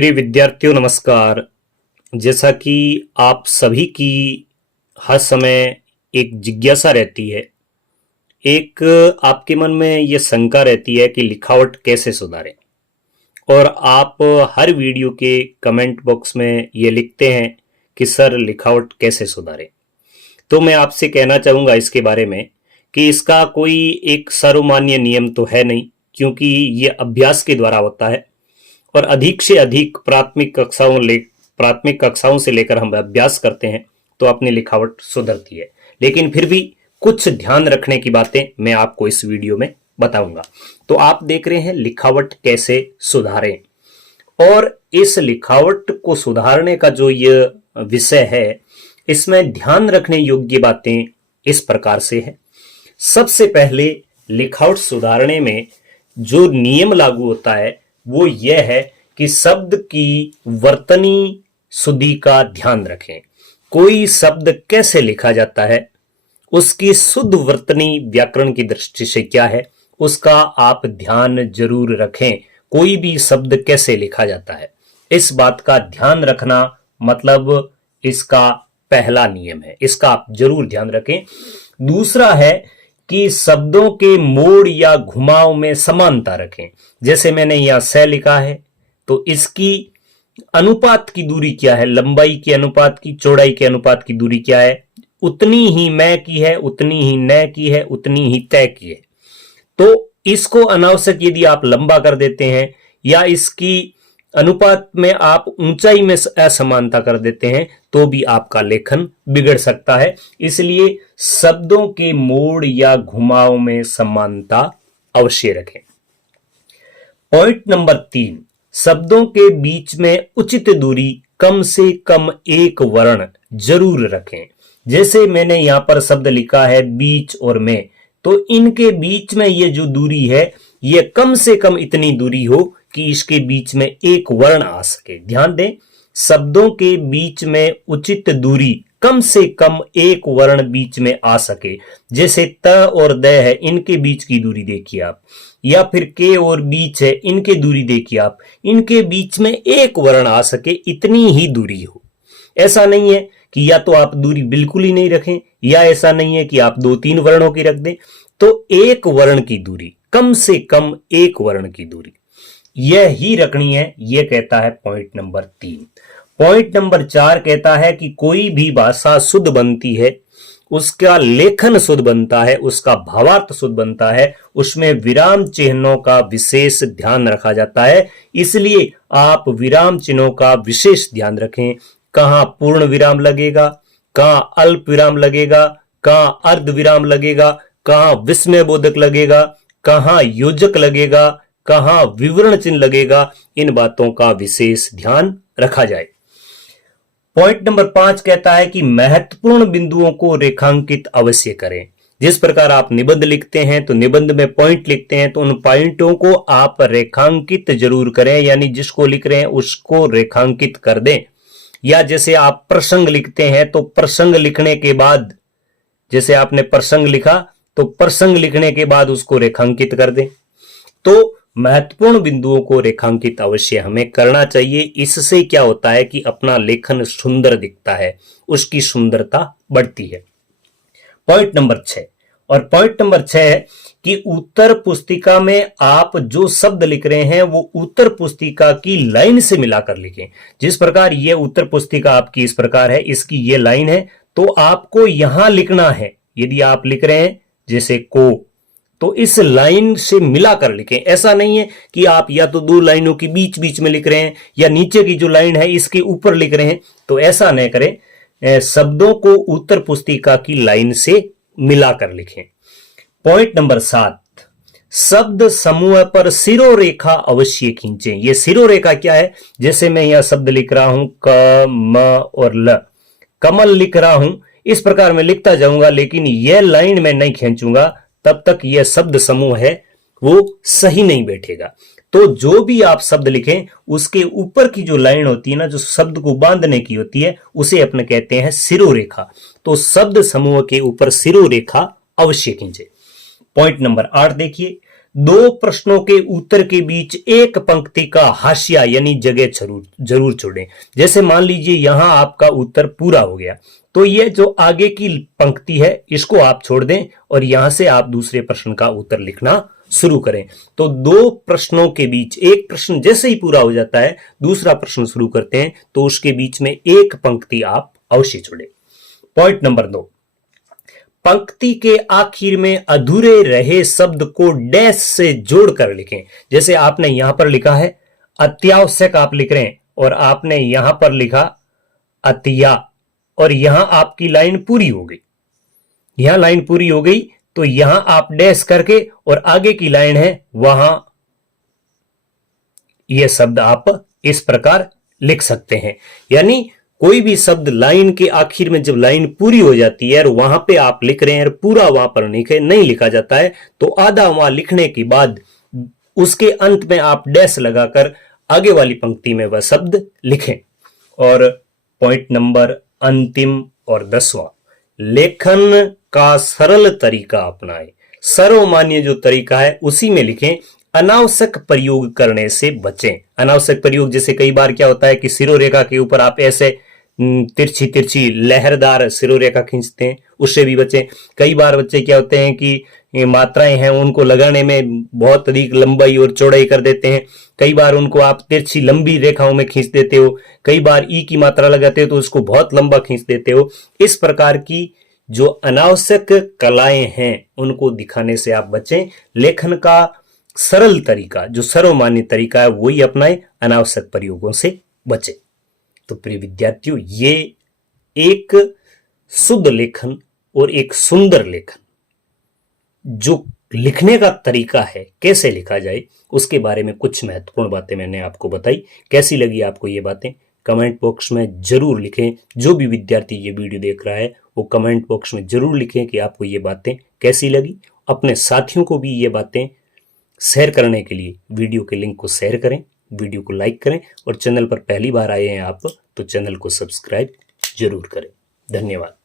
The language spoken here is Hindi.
प्रिय विद्यार्थियों नमस्कार। जैसा कि आप सभी की हर समय एक जिज्ञासा रहती है, एक आपके मन में यह शंका रहती है कि लिखावट कैसे सुधारें, और आप हर वीडियो के कमेंट बॉक्स में ये लिखते हैं कि सर लिखावट कैसे सुधारें। तो मैं आपसे कहना चाहूँगा इसके बारे में कि इसका कोई एक सर्वमान्य नियम तो है नहीं, क्योंकि ये अभ्यास के द्वारा होता है और अधिक से अधिक प्राथमिक कक्षाओं से लेकर हम अभ्यास करते हैं तो अपनी लिखावट सुधरती है। लेकिन फिर भी कुछ ध्यान रखने की बातें मैं आपको इस वीडियो में बताऊंगा। तो आप देख रहे हैं लिखावट कैसे सुधारें, और इस लिखावट को सुधारने का जो ये विषय है, इसमें ध्यान रखने योग्य बातें इस प्रकार से है। सबसे पहले लिखावट सुधारने में जो नियम लागू होता है वो यह है कि शब्द की वर्तनी शुद्धि का ध्यान रखें। कोई शब्द कैसे लिखा जाता है, उसकी शुद्ध वर्तनी व्याकरण की दृष्टि से क्या है, उसका आप ध्यान जरूर रखें। कोई भी शब्द कैसे लिखा जाता है, इस बात का ध्यान रखना मतलब इसका पहला नियम है, इसका आप जरूर ध्यान रखें। दूसरा है कि शब्दों के मोड़ या घुमाव में समानता रखें। जैसे मैंने यहां से लिखा है तो इसकी अनुपात की दूरी क्या है, लंबाई के अनुपात की, चौड़ाई के अनुपात की दूरी क्या है, उतनी ही मैं की है, उतनी ही न की है, उतनी ही तय की है। तो इसको अनावश्यक यदि आप लंबा कर देते हैं या इसकी अनुपात में आप ऊंचाई में असमानता कर देते हैं तो भी आपका लेखन बिगड़ सकता है। इसलिए शब्दों के मोड़ या घुमाव में समानता अवश्य रखें। पॉइंट नंबर 3, शब्दों के बीच में उचित दूरी कम से कम एक वर्ण जरूर रखें। जैसे मैंने यहां पर शब्द लिखा है बीच और में, तो इनके बीच में ये जो दूरी है ये कम से कम इतनी दूरी हो कि इसके बीच में एक वर्ण आ सके। ध्यान दें, शब्दों के बीच में उचित दूरी कम से कम एक वर्ण बीच में आ सके। जैसे त और द है, इनके बीच की दूरी देखिए आप, या फिर के और बीच है, इनके दूरी देखिए आप, इनके बीच में एक वर्ण आ सके, इतनी ही दूरी हो। ऐसा नहीं है कि या तो आप दूरी बिल्कुल ही नहीं रखें, या ऐसा नहीं है कि आप 2-3 वर्णों की रख दें। तो एक वर्ण की दूरी, कम से कम एक वर्ण की दूरी यह ही रखनी है, यह कहता है पॉइंट नंबर 3। पॉइंट नंबर 4 कहता है कि कोई भी भाषा शुद्ध बनती है, उसका लेखन शुद्ध बनता है, उसका भावार्थ शुद्ध बनता है, उसमें विराम चिन्हों का विशेष ध्यान रखा जाता है। इसलिए आप विराम चिन्हों का विशेष ध्यान रखें। कहां पूर्ण विराम लगेगा, कहां अल्प विराम लगेगा, कहां अर्ध विराम लगेगा, कहां विस्मय बोधक लगेगा, कहां योजक लगेगा, कहां विवरण चिन्ह लगेगा, इन बातों का विशेष ध्यान रखा जाए। पॉइंट नंबर 5 कहता है कि महत्वपूर्ण बिंदुओं को रेखांकित अवश्य करें। जिस प्रकार आप निबंध लिखते हैं तो निबंध में पॉइंट लिखते हैं, तो उन पॉइंटों को आप रेखांकित जरूर करें, यानी जिसको लिख रहे हैं उसको रेखांकित कर दें। या जैसे आप प्रसंग लिखते हैं तो प्रसंग लिखने के बाद, जैसे आपने प्रसंग लिखा तो प्रसंग लिखने के बाद उसको रेखांकित कर दें। तो महत्वपूर्ण बिंदुओं को रेखांकित अवश्य हमें करना चाहिए। इससे क्या होता है कि अपना लेखन सुंदर दिखता है, उसकी सुंदरता बढ़ती है। पॉइंट नंबर 6, और पॉइंट नंबर 6 है कि उत्तर पुस्तिका में आप जो शब्द लिख रहे हैं वो उत्तर पुस्तिका की लाइन से मिलाकर लिखें। जिस प्रकार ये उत्तर पुस्तिका आपकी इस प्रकार है, इसकी ये लाइन है, तो आपको यहां लिखना है। यदि आप लिख रहे हैं जैसे को, तो इस लाइन से मिलाकर लिखें। ऐसा नहीं है कि आप या तो 2 लाइनों के बीच बीच में लिख रहे हैं या नीचे की जो लाइन है इसके ऊपर लिख रहे हैं, तो ऐसा नहीं करें। शब्दों को उत्तर पुस्तिका की लाइन से मिलाकर लिखें। पॉइंट नंबर 7, शब्द समूह पर सिरोरेखा अवश्य खींचें। यह सिरोरेखा क्या है, जैसे मैं यहां शब्द लिख रहा हूं क, म और ल, कमल लिख रहा हूं, इस प्रकार मैं लिखता जाऊंगा, लेकिन यह लाइन मैं नहीं खींचूंगा, तब तक यह शब्द समूह है वो सही नहीं बैठेगा। तो जो भी आप शब्द लिखें उसके ऊपर की जो लाइन होती है ना, जो शब्द को बांधने की होती है, उसे अपने कहते हैं सिरोरेखा। तो शब्द समूह के ऊपर सिरोरेखा अवश्य खींचे। पॉइंट नंबर 8 देखिए, दो प्रश्नों के उत्तर के बीच एक पंक्ति का हाशिया यानी जगह जरूर छोड़ें। जैसे मान लीजिए यहां आपका उत्तर पूरा हो गया, तो ये जो आगे की पंक्ति है इसको आप छोड़ दें और यहां से आप दूसरे प्रश्न का उत्तर लिखना शुरू करें। तो दो प्रश्नों के बीच एक प्रश्न जैसे ही पूरा हो जाता है दूसरा प्रश्न शुरू करते हैं, तो उसके बीच में एक पंक्ति आप अवश्य छोड़ें। पॉइंट नंबर 2, पंक्ति के आखिर में अधूरे रहे शब्द को डैश से जोड़कर लिखें। जैसे आपने यहां पर लिखा है अत्यावश्यक, आप लिख रहे हैं और आपने यहां पर लिखा अतिया, और यहां आपकी लाइन पूरी हो गई, यहां लाइन पूरी हो गई, तो यहां आप डैश करके और आगे की लाइन है वहां यह शब्द आप इस प्रकार लिख सकते हैं। यानी कोई भी शब्द लाइन के आखिर में जब लाइन पूरी हो जाती है और वहां पे आप लिख रहे हैं और पूरा वहां पर नहीं लिखा जाता है, तो आधा वहां लिखने के बाद उसके अंत में आप डैश लगाकर आगे वाली पंक्ति में वह शब्द लिखें। और पॉइंट नंबर अंतिम और 10वां, लेखन का सरल तरीका अपनाएं। सर्वमान्य जो तरीका है उसी में लिखें, अनावश्यक प्रयोग करने से बचें। अनावश्यक प्रयोग जैसे कई बार क्या होता है कि सिरोरेखा के ऊपर आप ऐसे तिरछी तिरछी लहरदार सिरोरेखा खींचते हैं, उससे भी बचें। कई बार बच्चे क्या होते हैं कि मात्राएं हैं उनको लगाने में बहुत अधिक लंबाई और चौड़ाई कर देते हैं, कई बार उनको आप तिरछी लंबी रेखाओं में खींच देते हो, कई बार ई की मात्रा लगाते हो तो उसको बहुत लंबा खींच देते हो। इस प्रकार की जो अनावश्यक कलाएं हैं उनको दिखाने से आप बचें। लेखन का सरल तरीका जो सर्वमान्य तरीका है वही अपनाएं, अनावश्यक प्रयोगों से बचें। तो प्रिय विद्यार्थियों, ये एक शुद्ध लेखन और एक सुंदर लेखन जो लिखने का तरीका है, कैसे लिखा जाए, उसके बारे में कुछ महत्वपूर्ण बातें मैंने आपको बताई। कैसी लगी आपको ये बातें कमेंट बॉक्स में जरूर लिखें। जो भी विद्यार्थी ये वीडियो देख रहा है वो कमेंट बॉक्स में जरूर लिखें कि आपको ये बातें कैसी लगी। अपने साथियों को भी ये बातें शेयर करने के लिए वीडियो के लिंक को शेयर करें, वीडियो को लाइक करें और चैनल पर पहली बार आए हैं आप तो चैनल को सब्सक्राइब जरूर करें। धन्यवाद।